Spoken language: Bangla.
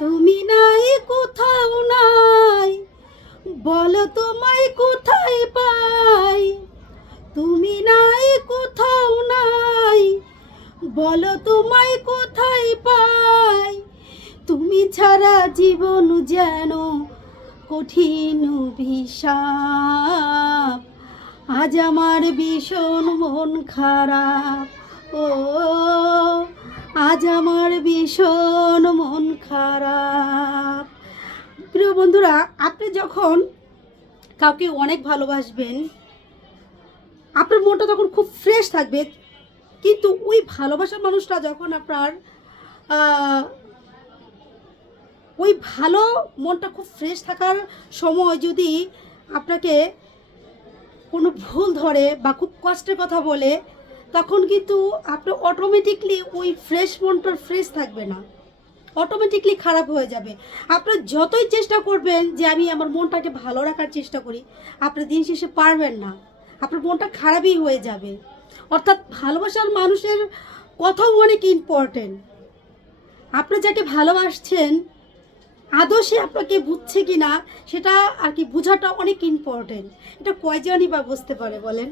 তুমি নাই কোথাও নাই, বলো তোমায় কোথায় পাই। তুমি নাই কোথাও নাই, বলো তোমায় কোথায় পাই। তুমি ছাড়া জীবন যেন কঠিন অভিশাপ। আজ আমার ভীষণ মন খারাপ, ও আজ আমার ভীষণ মন খারাপ। প্রিয় বন্ধুরা, আপনি যখন কাউকে অনেক ভালোবাসবেন, আপনার মনটা তখন খুব ফ্রেশ থাকবে। কিন্তু ওই ভালোবাসার মানুষটা যখন আপনার ওই ভালো মনটা খুব ফ্রেশ থাকার সময় যদি আপনাকে কোনো ভুল ধরে বা খুব কষ্টের কথা বলে, তখন কিন্তু আপনি অটোমেটিকলি ওই ফ্রেশ মনটা ফ্রেশ থাকবে না, অটোমেটিকলি খারাপ হয়ে যাবে। আপনার যতই চেষ্টা করবেন যে আমি আমার মনটাকে ভালো রাখার চেষ্টা করি, আপনি দিন শেষে পারবেন না, আপনার মনটা খারাপই হয়ে যাবে। অর্থাৎ ভালোবাসার মানুষের কথাও অনেক ইম্পর্টেন্ট। আপনি যাকে ভালোবাসছেন আদৌ সে আপনাকে বুঝছে কি না, সেটা আর কি বোঝাটা অনেক ইম্পর্টেন্ট। এটা কয়জনই বা বুঝতে পারে বলেন?